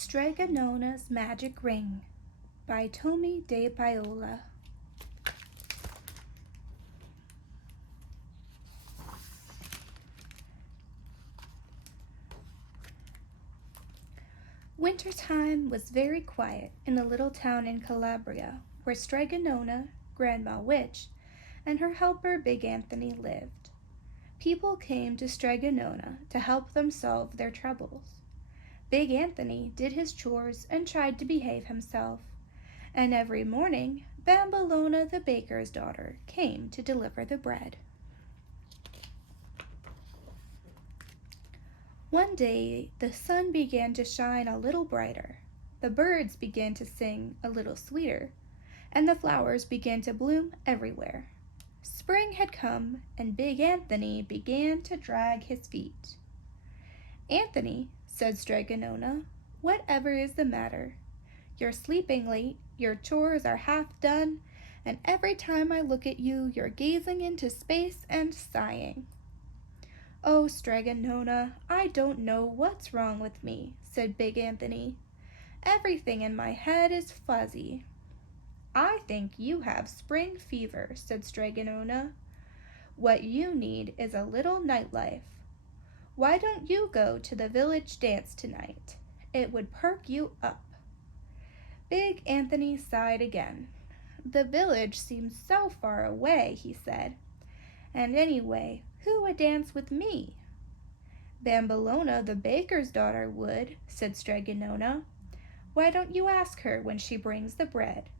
Strega Nona's Magic Ring by Tomie dePaola. Wintertime was very quiet in a little town in Calabria where Strega Nona, Grandma Witch, and her helper Big Anthony lived. People came to Strega Nona to help them solve their troubles. Big Anthony did his chores and tried to behave himself, and every morning Bambolona the baker's daughter came to deliver the bread. One day the sun began to shine a little brighter, the birds began to sing a little sweeter, and the flowers began to bloom everywhere. Spring had come, and Big Anthony began to drag his feet. "Anthony," said Strega Nona, "whatever is the matter? You're sleeping late, your chores are half done, and every time I look at you, you're gazing into space and sighing." "Oh, Strega Nona, I don't know what's wrong with me," said Big Anthony. "Everything in my head is fuzzy." "I think you have spring fever," said Strega Nona. "What you need is a little nightlife. Why don't you go to the village dance tonight? It would perk you up." Big Anthony sighed again. "The village seems so far away," he said. "And anyway, who would dance with me?" "Bambolona the baker's daughter would," said Strega Nona. "Why don't you ask her when she brings the bread?"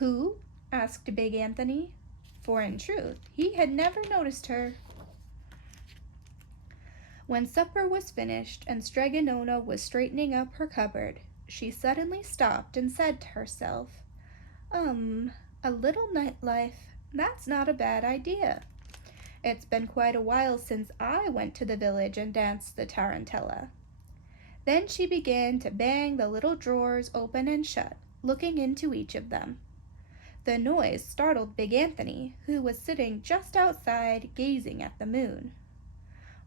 "Who?" asked Big Anthony, for in truth he had never noticed her. When supper was finished and Strega Nona was straightening up her cupboard, she suddenly stopped and said to herself, "A little nightlife, that's not a bad idea. It's been quite a while since I went to the village and danced the tarantella." Then she began to bang the little drawers open and shut, looking into each of them. The noise startled Big Anthony, who was sitting just outside gazing at the moon.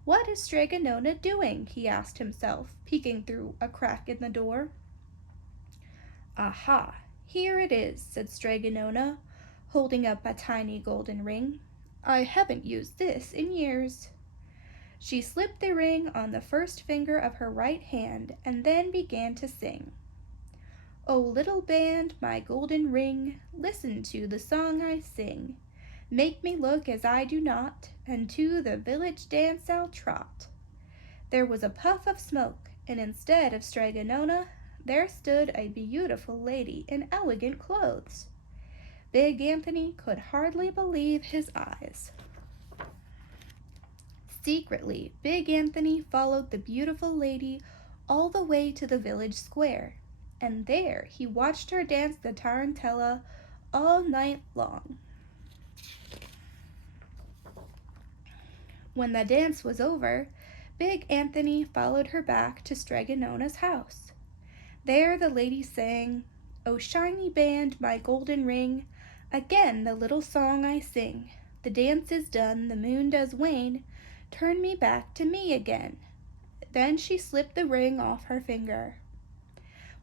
"What is Strega Nona doing?" he asked himself, peeking through a crack in the door. "Aha, here it is," said Strega Nona, holding up a tiny golden ring. "I haven't used this in years." She slipped the ring on the first finger of her right hand and then began to sing. "Oh, little band, my golden ring, listen to the song I sing. Make me look as I do not, and to the village dance I'll trot." There was a puff of smoke, and instead of Strega Nona, there stood a beautiful lady in elegant clothes. Big Anthony could hardly believe his eyes. Secretly, Big Anthony followed the beautiful lady all the way to the village square, and there he watched her dance the tarantella all night long. When the dance was over, Big Anthony followed her back to Strega Nona's house. There the lady sang, "Oh, shiny band, my golden ring, again the little song I sing. The dance is done, the moon does wane, turn me back to me again." Then she slipped the ring off her finger.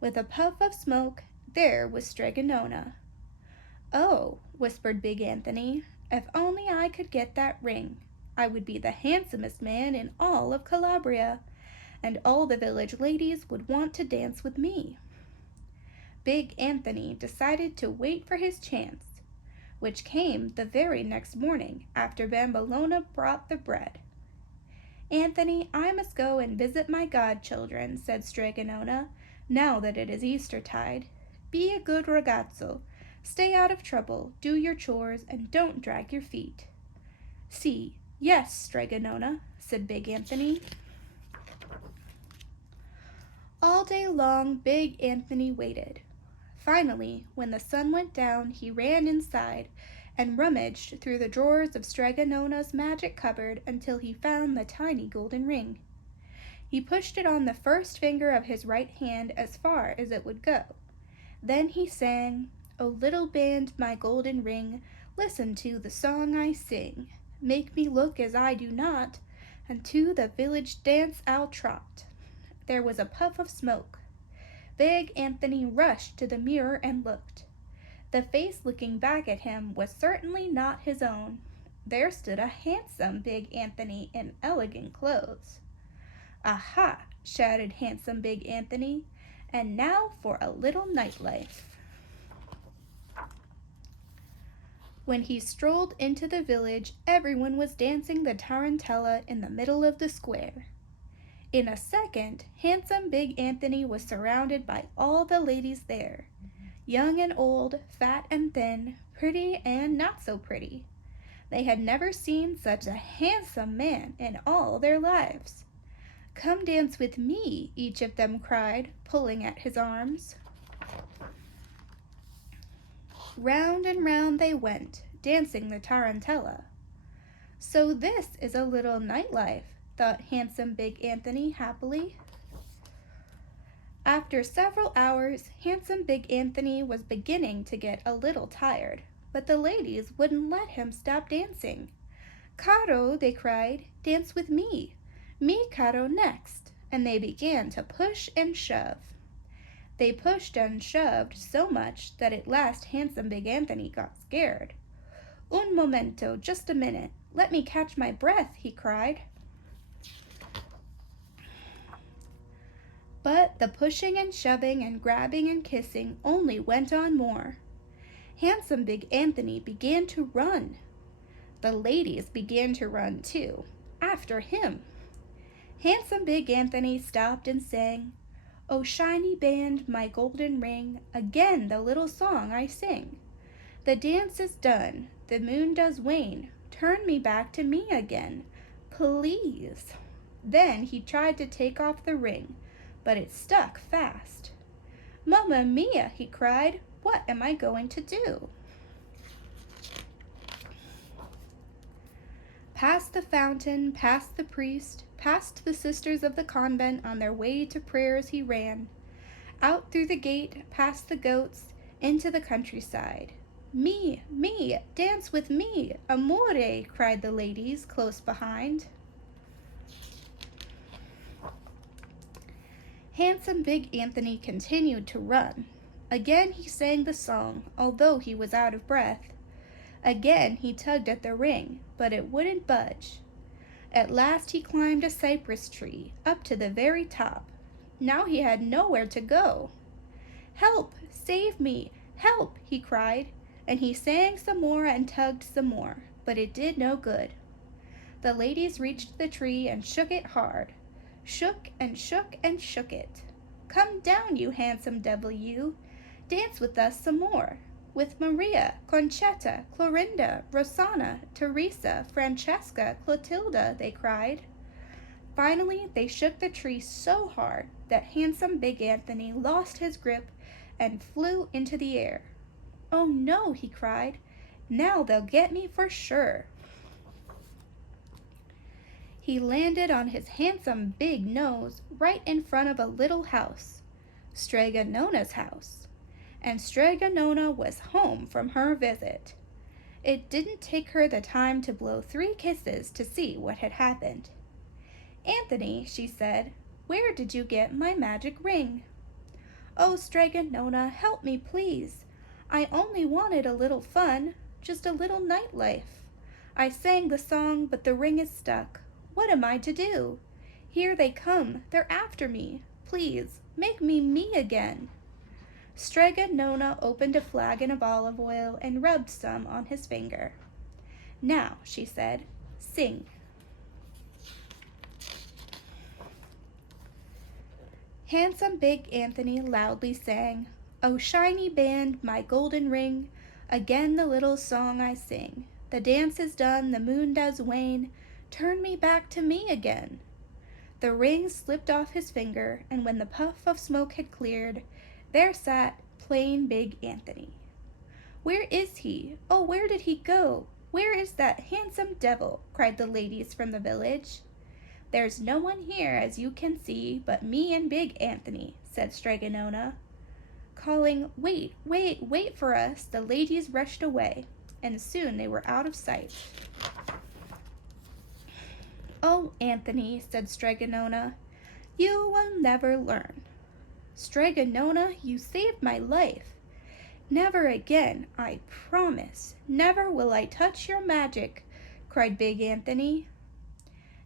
With a puff of smoke, there was Strega Nona. "Oh," whispered Big Anthony, "if only I could get that ring, I would be the handsomest man in all of Calabria, and all the village ladies would want to dance with me." Big Anthony decided to wait for his chance, which came the very next morning after Bambolona brought the bread. "Anthony, I must go and visit my godchildren," said Strega Nona, "now that it is Eastertide. Be a good ragazzo. Stay out of trouble, do your chores, and don't drag your feet." "Si, yes, Strega Nona," said Big Anthony. All day long, Big Anthony waited. Finally, when the sun went down, he ran inside and rummaged through the drawers of Strega Nona's magic cupboard until he found the tiny golden ring. He pushed it on the first finger of his right hand as far as it would go. Then he sang, "Oh, little band, my golden ring, listen to the song I sing. Make me look as I do not, and to the village dance I'll trot." there was a puff of smoke. Big Anthony rushed to the mirror and looked. The face looking back at him was certainly not his own. There stood a handsome Big Anthony in elegant clothes. "Aha!" shouted handsome Big Anthony, "and now for a little nightlife." When he strolled into the village, everyone was dancing the tarantella in the middle of the square. In a second, handsome Big Anthony was surrounded by all the ladies there, young and old, fat and thin, pretty and not so pretty. They had never seen such a handsome man in all their lives. "Come dance with me," each of them cried, pulling at his arms. Round and round they went, dancing the tarantella. "So this is a little nightlife," thought handsome Big Anthony happily. After several hours, handsome Big Anthony was beginning to get a little tired, but the ladies wouldn't let him stop dancing. "Caro," they cried, "dance with me. Me, Caro, next." And they began to push and shove. They pushed and shoved so much that at last handsome Big Anthony got scared. "Un momento, just a minute. Let me catch my breath," he cried. But the pushing and shoving and grabbing and kissing only went on more. Handsome Big Anthony began to run. The ladies began to run too, after him. Handsome Big Anthony stopped and sang, "Oh shiny band, my golden ring, again the little song I sing. The dance is done, the moon does wane, turn me back to me again, please." Then he tried to take off the ring, but it stuck fast. "Mamma mia," he cried, "what am I going to do?" Past the fountain, past the priest, past the sisters of the convent on their way to prayers he ran. Out through the gate, past the goats, into the countryside. Me, dance with me, amore," cried the ladies close behind. Handsome Big Anthony continued to run. Again he sang the song, although he was out of breath. Again he tugged at the ring, but it wouldn't budge. At last he climbed a cypress tree, up to the very top. Now he had nowhere to go. "Help! Save me! Help!" he cried, and he sang some more and tugged some more, but it did no good. The ladies reached the tree and shook it hard. Shook and shook and shook it. "Come down, you handsome devil, you! Dance with us some more. With Maria, Conchetta, Clorinda, Rosanna, Teresa, Francesca, Clotilda," they cried. Finally, they shook the tree so hard that handsome Big Anthony lost his grip and flew into the air. "Oh no," he cried, "now they'll get me for sure." He landed on his handsome big nose right in front of a little house, Strega Nona's house. And Strega Nona was home from her visit. It didn't take her the time to blow 3 kisses to see what had happened. "Anthony," she said, "where did you get my magic ring?" "Oh, Strega Nona, help me, please. I only wanted a little fun, just a little nightlife. I sang the song, but the ring is stuck. What am I to do? Here they come, they're after me. Please, make me me again." Strega Nona opened a flagon of olive oil and rubbed some on his finger. "Now," she said, "sing." Handsome Big Anthony loudly sang, "Oh shiny band, my golden ring, again the little song I sing. The dance is done, the moon does wane, turn me back to me again." The ring slipped off his finger, and when the puff of smoke had cleared, there sat plain Big Anthony. "Where is he? Oh, where did he go? Where is that handsome devil?" cried the ladies from the village. "There's no one here, as you can see, but me and Big Anthony," said Strega Nona. Calling, "Wait, wait, wait for us," the ladies rushed away, and soon they were out of sight. "Oh, Anthony," said Strega Nona, You will never learn. Strega Nona, you saved my life. Never again, I promise. Never will I touch your magic, cried Big Anthony.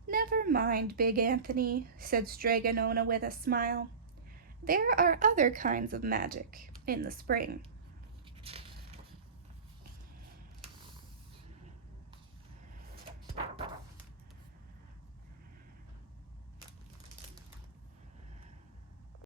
Never mind, Big Anthony, said Strega Nona with a smile. There are other kinds of magic in the spring.